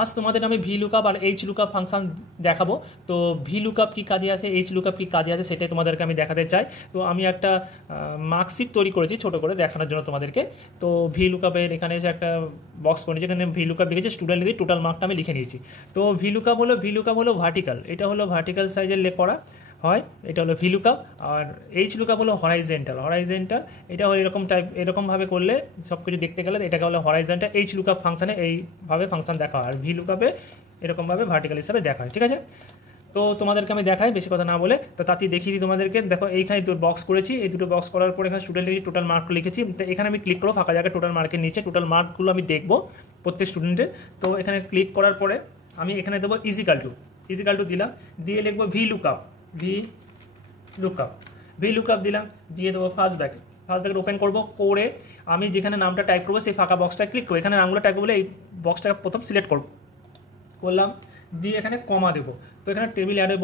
আজ তোমাদের আমি ভি লুকআপ আর এইচ লুকআপ ফাংশন দেখাবো। তো ভি লুকআপ কী কাজে আসে, এইচ লুকআপ কী কাজে আসে সেটাই তোমাদেরকে আমি দেখাতে চাই। তো আমি একটা মার্কশিট তৈরি করেছি ছোটো করে দেখানোর জন্য তোমাদেরকে। তো ভি লুকআপের এখানে এসে একটা বক্স করে যেখানে ভি লুকআপ লিখেছি, স্টুডেন্ট লিখে টোটাল মার্কটা আমি লিখে নিয়েছি। তো ভি লুকআপ হলো ভার্টিক্যাল, এটা হলো ভার্টিক্যাল সাইজের করা হয়, এটা হলো ভি লুকআপ। আর এইচ লুকআপ হলো হরাইজেন্টাল, এটা হলো এরকমভাবে করলে সব কিছু দেখতে গেলে এটাকে হলো হরাইজেন্টাল। এইচ লুকআপ ফাংশানে এইভাবে ফাংশন দেখা হয়, আর ভি লুকআপে এরকমভাবে ভার্টিক্যাল হিসাবে দেখা হয়। ঠিক আছে, তো তোমাদেরকে আমি দেখাই বেশি কথা না বলে, তো তাতেই দেখিয়ে দিই তোমাদেরকে। দেখো এইখানে দুটো বক্স করেছি, এই দুটো বক্স করার পর এখানে স্টুডেন্ট লিখে টোটাল মার্ক লিখেছি। তো এখানে আমি ক্লিক করবো ফাঁকা জায়গায় টোটাল মার্কের নিচে, টোটাল মার্কগুলো আমি দেখবো প্রত্যেক স্টুডেন্টের। তো এখানে ক্লিক করার পরে আমি এখানে দেবো ইজিক্যাল টু দিলাম, দিয়ে লিখবো ভি লুকআপ দিলাম, দিয়ে দেবো ফার্স্ট ব্র্যাকেট ওপেন করবো করে আমি যেখানে নামটা টাইপ করবো সেই ফাঁকা বক্সটা ক্লিক করবো, এখানে নামগুলো টাইপ করবো, এই বক্সটাকে প্রথম সিলেক্ট করলাম, দিয়ে এখানে কমা দেবো। তো এখানে টেবিল অ্যারে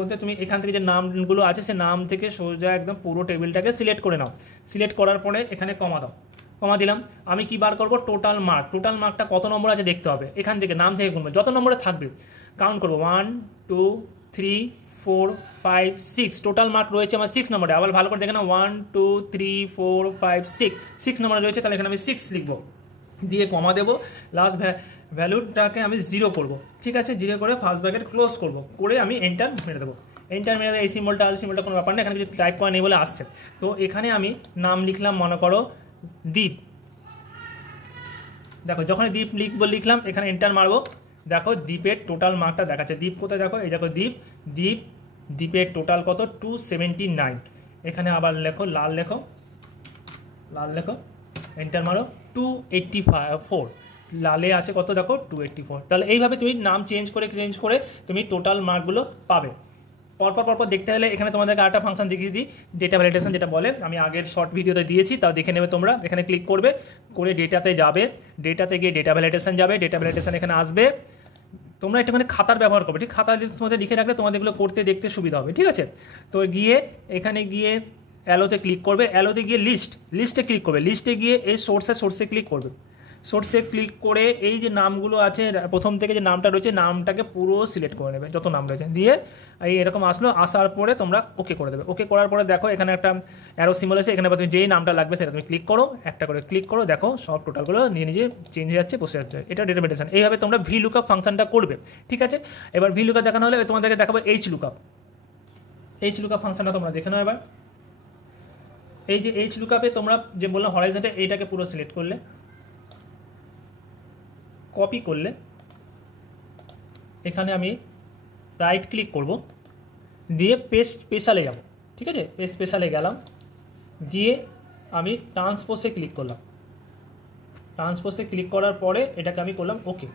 বলতে তুমি এখান থেকে যে নামগুলো আছে সে নাম থেকে সোজা একদম পুরো টেবিলটাকে সিলেক্ট করে নাও। সিলেক্ট করার পরে এখানে কমা দিলাম। আমি কি বার করবো, টোটাল মার্কটা কত নম্বর আছে দেখতে হবে, এখান থেকে নাম থেকে গুনবো, যত নম্বরে থাকবে কাউন্ট করবো 1 2 3 4 5 6, টোটাল মার্ক রয়েছে আমার 6 নম্বরে। আবার ভালো করে দেখে না, 1 2 3 4 5 6 নম্বরে রয়েছে, তাহলে এখানে আমি 6 লিখবো, দিয়ে কমা দেবো। লাস্ট ভ্যালুটাকে আমি 0 করবো। ঠিক আছে, 0 করে ফার্স্ট ব্র্যাকেট ক্লোজ করবো, করে আমি এন্টার মেরে দেবো। এই সিম্বলটা কোনো ব্যাপার না, এখানে কিছু টাইপ করা নেই বলে আসছে। তো এখানে আমি নাম লিখলাম, মনে করো দ্বীপ। দেখো যখন দ্বীপ লিখলাম, এখানে এন্টার মারবো, দেখো দ্বীপের টোটাল মার্কটা দেখাচ্ছে। দ্বীপ কোথায় দেখো, এই দেখো দ্বীপের টোটাল কত 279। এখানে আবার লাল লেখো, এন্টার মারো 284, লালে আছে কত দেখো 284। তাহলে এইভাবে তুমি নাম চেঞ্জ করে তুমি টোটাল মার্কগুলো পাবে। পরপর দেখতে হলে এখানে তোমাদেরকে আরেকটা ফাংশন দেখিয়ে দিই, ডেটা ভ্যালিডেশন যেটা বলে, আমি আগের শর্ট ভিডিওতে দিয়েছি, তাও দেখে নেবে তোমরা। এখানে ক্লিক করবে, করে ডেটাতে গিয়ে ডেটা ভ্যালিডেশন যাবে, ডেটা ভ্যালিডেশন এখানে আসবে। তোমরা এটা মানে খাতার ব্যবহার করবে, ঠিক, খাতা তোমাদের লিখে রাখলে তোমাদের এগুলো করতে দেখতে সুবিধা হবে। ঠিক আছে, তো এখানে গিয়ে অ্যালোতে ক্লিক করবে, অ্যালোতে গিয়ে লিস্টে ক্লিক করবে, লিস্টে গিয়ে এই সোর্সে ক্লিক করবে। সোর্সে ক্লিক করে এই যে নামগুলো আছে প্রথম থেকে যে নামটা রয়েছে নামটাকে পুরো সিলেক্ট করে নেবে, যত নাম রয়েছে, দিয়ে এই এরকম আসার পরে তোমরা ওকে করে দেবে। ওকে করার পরে দেখো এখানে একটা অ্যারো সিম্বল আছে, এখানে তুমি যেই নামটা লাগবে সেটা তুমি ক্লিক করো, একটা করে ক্লিক করো, দেখো সব টোটালগুলো নিজে চেঞ্জ হয়ে যাচ্ছে, বসে যাচ্ছে। এটা ডেটা ভ্যালিডেশন। এইভাবে তোমরা ভি লুকআপ ফাংশনটা করবে। ঠিক আছে, এবার ভি লুকআপ দেখানো হলে তোমাদেরকে দেখাবো এইচ লুকআপ ফাংশনটা তোমরা দেখে নাও। এবার এই যে এইচ লুকআপে তোমরা যে বললাম হরাইজন্টাল, এইটাকে পুরো সিলেক্ট করলে, কপি করলে, এখানে আমি রাইট ক্লিক করব, দিয়ে স্পেশালে যাব। ঠিক আছে, স্পেশালে গেলাম, দিয়ে আমি ট্রান্সপোজে ক্লিক করলাম। ট্রান্সপোজে ক্লিক করার পরে এটাকে আমি করলাম ওকে।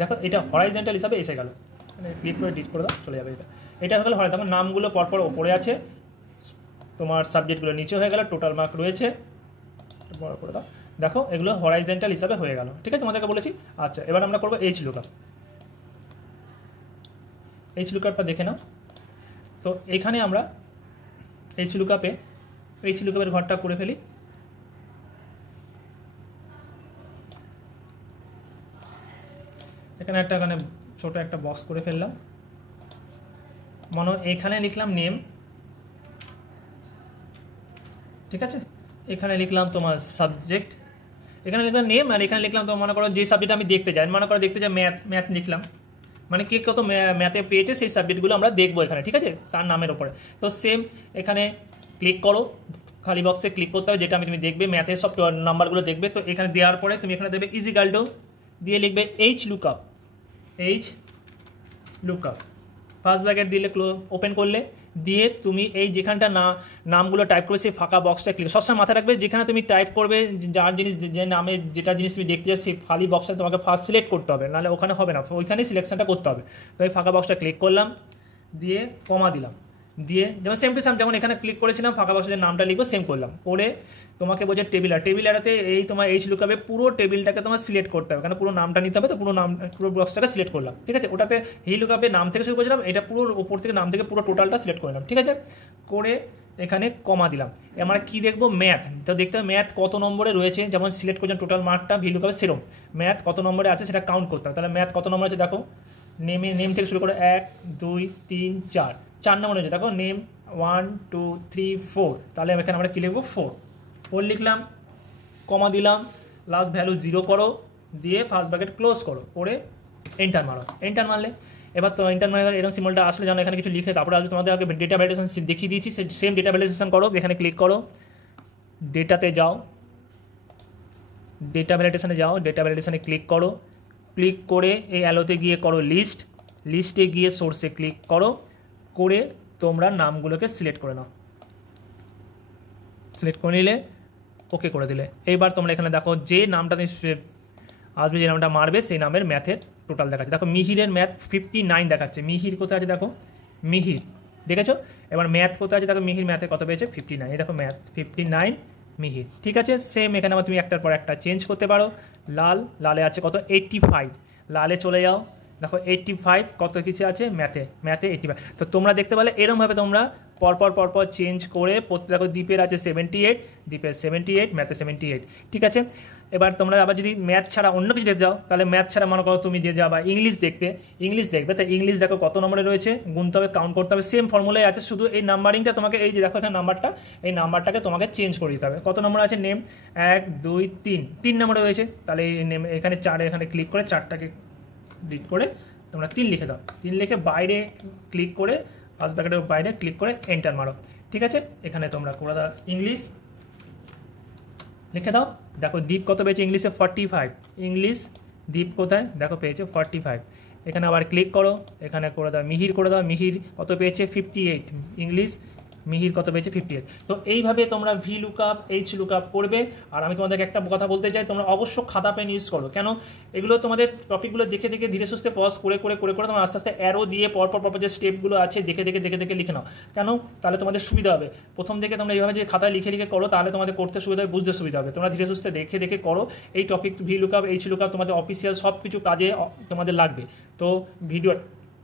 দেখো এটা হরাইজন্টাল হিসাবে এসে গেল, মানে ক্লিক করে ডিলিট করে দাও, চলে যাবে। এটা হয়ে গেল হরাইজন্টাল। তখন নামগুলো পরপর ওপরে আছে, তোমার সাবজেক্টগুলো নিচে হয়ে গেল, টোটাল মার্ক রয়েছে, বড় করে দাও। দেখো এগুলো হরাইজন্টাল হিসাবে হয়ে গেল। ঠিক আছে, তোমাদেরকে বলেছি। আচ্ছা, এবার আমরা করবো এইচ লুকআপটা দেখে নাও। তো এখানে আমরা এইচ লুকআপের ঘরটা করে ফেলি। এখানে ছোট একটা বক্স করে ফেললাম, এখানে লিখলাম নেম। ঠিক আছে, এখানে লিখলাম তোমার সাবজেক্ট, এখানে লিখলাম নেম, আর এখানে লিখলাম তো মনে করো যে সাবজেক্ট আমি দেখতে চাই, মনে করো দেখতে চাই ম্যাথ লিখলাম, মানে কে কত ম্যাথে পেয়েছে সেই সাবজেক্টগুলো আমরা দেখবো এখানে। ঠিক আছে, তার নামের ওপরে। তো সেম এখানে ক্লিক করো, খালি বক্সে ক্লিক করতে হবে, যেটা তুমি দেখবে ম্যাথের সব নাম্বারগুলো দেখবে। তো এখানে দেওয়ার পরে তুমি এখানে দেবে ইজিক্যাল টু, দিয়ে লিখবে এইচ লুকআপ। ফার্স্ট ব্র্যাকেট দিলে ওপেন করলে, দিয়ে তুমি এই যেখানটা নামগুলো টাইপ করবে সেই ফাঁকা বক্সটা ক্লিক, সবসময় মাথায় রাখবে যেখানে তুমি টাইপ করবে যেটা জিনিস তুমি দেখতে চাই সেই খালি বক্সটা তোমাকে ফার্স্ট সিলেক্ট করতে হবে, নাহলে ওখানে হবে না, ওইখানেই সিলেকশনটা করতে হবে। তো এই ফাঁকা বক্সটা ক্লিক করলাম, দিয়ে কমা দিলাম, দিয়ে যেমন সেম টু সেম যেমন এখানে ক্লিক করেছিলাম ফাঁকা বক্সে যে নামটা লিখবো সেম করলাম। করে তোমাকে বলছে টেবিলারতে এই তোমার এইচ লুকআপে পুরো টেবিলটাকে তোমার সিলেক্ট করতে হবে, কারণ পুরো নামটা নিতে হবে। তো পুরো বক্সটাকে সিলেক্ট করলাম। ঠিক আছে, ওটাতে হি লুকআপে নাম থেকে শুরু করেছিলাম, এটা পুরো ওপর থেকে নাম থেকে পুরো টোটালটা সিলেক্ট করলাম। ঠিক আছে, করে এখানে কমা দিলাম। আমরা কি দেখবো? ম্যাথ। তো দেখতে হবে ম্যাথ কত নম্বরে রয়েছে, যেমন সিলেক্ট করছেন টোটাল মার্কটা ভ্যালু হবে সেরম ম্যাথ কত নম্বরে আছে সেটা কাউন্ট করতে হবে। তাহলে ম্যাথ কত নম্বর আছে দেখো, নেম থেকে শুরু করে 1 2 3 4, 4 নম্বর হয়েছে দেখো নেম 1 2 3 4। তাহলে এখানে আমরা কী লিখবো? 4 লিখলাম, কমা দিলাম, লাস্ট ভ্যালু 0 করো, দিয়ে ফার্স্ট ব্র্যাকেট ক্লোজ করো, করে এন্টার মারো। এন্টার মারলে এবার তো এন্টার মানে এরকম সিম্বলটা আসলে জানো এখানে কিছু লিখে তারপরে আসবে তোমাদের আগে ডেটা ভ্যালিডেশন দেখিয়ে দিয়েছি, সেম ডেটা ভ্যালিডেশন করো। এখানে ক্লিক করো, ডেটাতে যাও, ডেটা ভ্যালিডেশনে যাও, ডেটা ভ্যালিডেশনে ক্লিক করো, ক্লিক করে এই অ্যালোতে গিয়ে করো লিস্টে গিয়ে সোর্সে ক্লিক করো, করে তোমরা নামগুলোকে সিলেক্ট করে নাও। সিলেক্ট করে নিলে ওকে করে দিলে এইবার তোমরা এখানে দেখো যে নামটা আসবে, যে নামটা মারবে সেই নামের ম্যাথের টোটাল দেখাচ্ছে। দেখো মিহিরের ম্যাথ 59 দেখাচ্ছে। মিহির কোথায় আছে দেখো, মিহির দেখেছো। এবার ম্যাথ কোথায় আছে দেখো, মিহির ম্যাথে কত পেয়েছে? 59। এই দেখো ম্যাথ 59 মিহির। ঠিক আছে, সেম এখানে আবার তুমি একটার পর একটা চেঞ্জ করতে পারো। লালে আছে কত? 85। লালে চলে যাও, দেখো 85 কত কিছু আছে ম্যাথে 85। তো তোমরা দেখতে পেলে এরকমভাবে তোমরা পরপর চেঞ্জ করে দেখো দ্বীপের আছে 78, দ্বীপের 78, ম্যাথে 78। ঠিক আছে, এবার তোমরা আবার যদি ম্যাথ ছাড়া অন্য কিছু দেখতে যাও, তাহলে ম্যাথ ছাড়া মনে করো তুমি যে যাবা ইংলিশ দেখবে, তাই ইংলিশ দেখো কত নম্বরে রয়েছে গুনতে হবে, কাউন্ট করতে হবে, সেম ফর্মুলাই আছে, শুধু এই নাম্বারিংটা তোমাকে এই যে দেখো এখানে নাম্বারটা, এই নাম্বারটাকে তোমাকে চেঞ্জ করে দিতে হবে। কত নম্বর আছে? নেম 1 2 3 নম্বরে রয়েছে, তাহলে এই নেম এখানে 4, এখানে ক্লিক করে 4টাকে ডিলিট করে তোমরা 3 লিখে দাও। 3 লিখে বাইরে ক্লিক করে ফার্স্ট ব্র্যাকেটের বাইরে ক্লিক করে এন্টার মারো। ঠিক আছে, এখানে তোমরা করে দাও ইংলিশ লিখে দাও। দেখো দ্বীপ কত পেয়েছে ইংলিশে? 45। ইংলিশ দ্বীপ কোথায় দেখো পেয়েছে 45। এখানে আবার ক্লিক করো, এখানে করে দাও মিহির, করে দাও মিহির কত পেয়েছে? 58। ইংলিশ মিহির কত পেয়েছে? 58। তো এইভাবে তোমরা ভি লুকআপ এইচ লুকআপ করবে। আর আমি তোমাদেরকে একটা কথা বলতে চাই, তোমরা অবশ্য খাতা পেন ইউজ করো। কেন? এগুলো তোমাদের টপিকগুলো দেখে ধীরে সুস্থে পজ করে তোমরা আস্তে আস্তে অ্যারো দিয়ে পরপর যে স্টেপগুলো আছে দেখে লিখে নাও। কেন? তাহলে তোমাদের সুবিধা হবে। প্রথম থেকে তোমরা এইভাবে যে খাতায় লিখে করো, তাহলে তোমাদের করতে সুবিধা হবে, বুঝতে সুবিধা হবে। তোমরা ধীরে সুস্থে দেখে করো। এই topic V lookup H lookup তোমাদের অফিসিয়াল সব কিছু কাজে তোমাদের লাগবে। তো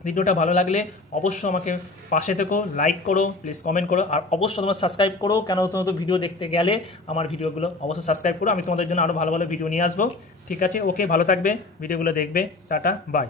ভিডিওটা ভালো লাগলে অবশ্যই আমাকে পাশে থেকো, লাইক করো, প্লিজ কমেন্ট করো, আর অবশ্যই তোমরা সাবস্ক্রাইব করো। কেন? তোমরা তো ভিডিও দেখতে গেলে আমার ভিডিওগুলো অবশ্যই সাবস্ক্রাইব করো। আমি তোমাদের জন্য আরও ভালো ভিডিও নিয়ে আসবো। ঠিক আছে, ওকে, ভালো থাকবে, ভিডিওগুলো দেখবে। Tata, by.